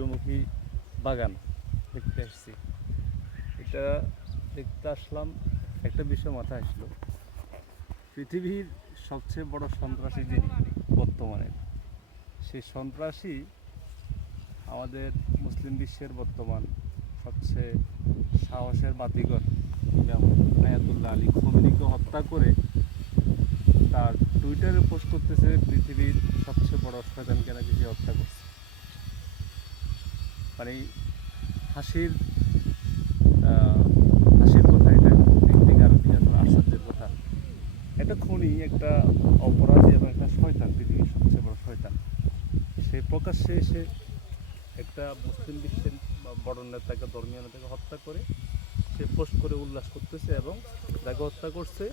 সূর্যমুখী বাগান দেখতে আসছি। এটা দেখতে আসলাম, একটা বিষয় মাথায় আসলো। পৃথিবীর সবচেয়ে বড় সন্ত্রাসী যিনি বর্তমানে, সেই সন্ত্রাসী আমাদের মুসলিম বিশ্বের বর্তমান সবচেয়ে সাহসের বাতিঘর যেমন আয়াতুল্লাহ আলী খোমেনিকে হত্যা করে তার টুইটারে পোস্ট করতেছে পৃথিবীর সবচেয়ে বড় শয়তানকে নাকি সে হত্যা করছে। মানে হাসির হাসির কথা, এটা একদিকে আর আশ্চর্যের কথা। একটা খুনি, একটা অপরাধী এবং একটা শয়তান, পৃথিবীর সবচেয়ে বড় শয়তান, সে প্রকাশ্যে এসে একটা মুসলিম বিশ্বের বা বড় নেতাকে, ধর্মীয় নেতাকে হত্যা করে সে পোস্ট করে উল্লাস করতেছে এবং যাকে হত্যা করছে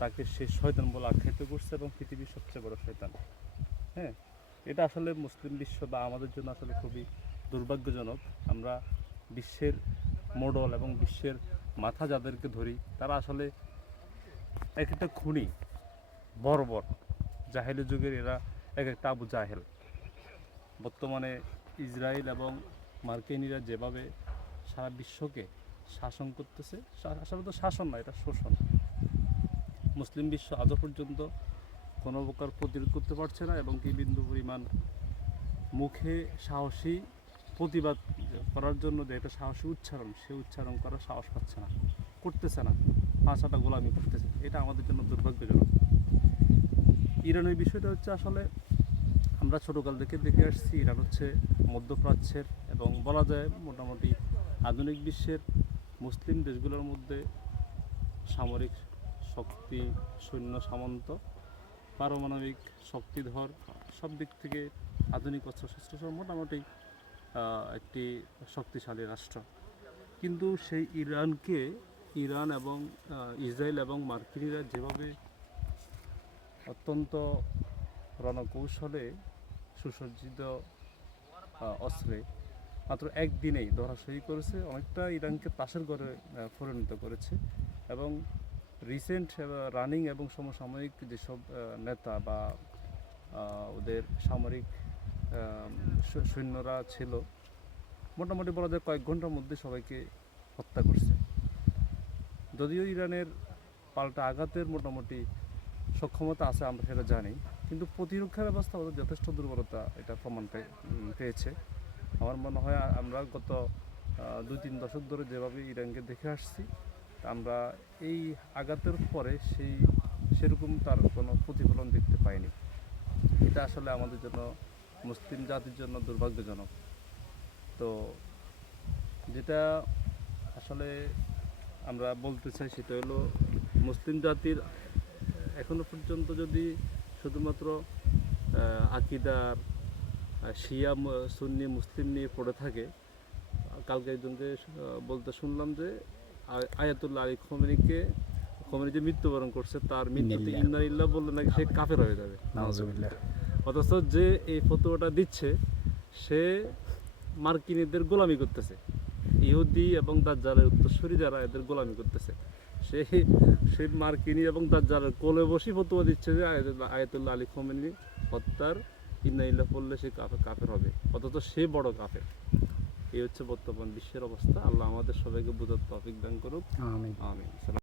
তাকে সে শয়তান বলে আখ্যায়িত করছে এবং পৃথিবীর সবচেয়ে বড় শয়তান। হ্যাঁ, এটা আসলে মুসলিম বিশ্ব বা আমাদের জন্য আসলে খুবই দুর্ভাগ্যজনক। আমরা বিশ্বের মডেল এবং বিশ্বের মাথা যাদেরকে ধরি তারা আসলে এক একটা খুনি, বর্বর, জাহেলি যুগের এরা এক একটা আবু জাহেল। বর্তমানে ইসরায়েল এবং মার্কিনীরা যেভাবে সারা বিশ্বকে শাসন করতেছে, আসলে তো শাসন না, এটা শোষণ। মুসলিম বিশ্ব আজও পর্যন্ত কোনো প্রকার প্রতিরোধ করতে পারছে না এবং কি বিন্দু পরিমাণ মুখে সাহসী প্রতিবাদ করার জন্য যে একটা সাহসী উচ্চারণ, সে উচ্চারণ করার সাহস পাচ্ছে না, করতেছে না, ভাষাটা গোলামি করতেছে। এটা আমাদের জন্য দুর্ভাগ্যজনক। ইরানের বিষয়টা হচ্ছে, আসলে আমরা ছোটোকাল থেকে দেখে আসছি ইরান হচ্ছে মধ্যপ্রাচ্যের এবং বলা যায় মোটামুটি আধুনিক বিশ্বের মুসলিম দেশগুলোর মধ্যে সামরিক শক্তি, সৈন্য সামন্ত, পারমাণবিক শক্তিধর, সব দিক থেকে আধুনিক অস্ত্রশস্ত্র সহ মোটামুটি একটি শক্তিশালী রাষ্ট্র। কিন্তু সেই ইরান এবং ইসরায়েল এবং মার্কিনীরা যেভাবে অত্যন্ত রণকৌশলে সুসজ্জিত অস্ত্রে মাত্র একদিনেই ধরাশয়ী করেছে, অনেকটা ইরানকে তাসের ঘরে পরিণত করেছে। এবং রিসেন্ট রানিং এবং সমসাময়িক যেসব নেতা বা ওদের সামরিক সৈন্যরা ছিল, মোটামুটি বলা যায় কয়েক ঘন্টার মধ্যে সবাইকে হত্যা করছে। যদিও ইরানের পাল্টা আঘাতের মোটামুটি সক্ষমতা আছে, আমরা সেটা জানি, কিন্তু প্রতিরক্ষা ব্যবস্থা ওদের যথেষ্ট দুর্বলতা এটা প্রমাণ পেয়েছে। আমার মনে হয় আমরা গত 2-3 দশক ধরে যেভাবে ইরানকে দেখে আসছি, আমরা এই আঘাতের পরে সেরকম তার কোনো প্রতিফলন দেখতে পাইনি। এটা আসলে আমাদের জন্য, মুসলিম জাতির জন্য দুর্ভাগ্যজনক। তো যেটা আসলে আমরা বলতে চাই সেটা হলো, মুসলিম জাতির এখনো পর্যন্ত যদি শুধুমাত্র আকিদার শিয়া সুন্নি মুসলিম নিয়ে পড়ে থাকে। কালকে একজনকে বলতে শুনলাম যে আয়াতুল্লাহ আলী খোমেনি যে মৃত্যুবরণ করছে, তার মৃত্যুতে ইন্না লিল্লাহ বললে নাকি সে কাফের হয়ে যাবে। অথচ যে এই ফতোয়াটা দিচ্ছে সে মার্কিনীদের গোলামি করতেছে, ইহুদি এবং দাজ্জালের উত্তরসূরি যারা, এদের গোলামি করতেছে। সেই মার্কিনী এবং দাজ্জালের কোলে বসে ফতোয়া দিচ্ছে যে আয়াতুল্লাহ আলী খোমেনি হত্যার ইন্না লিল্লাহ পড়লে সে কাফের হবে, অথচ সে বড় কাফের। এই হচ্ছে বর্তমান বিশ্বের অবস্থা। আল্লাহ আমাদের সবাইকে বুঝার তৌফিক দান করুক। আমিন।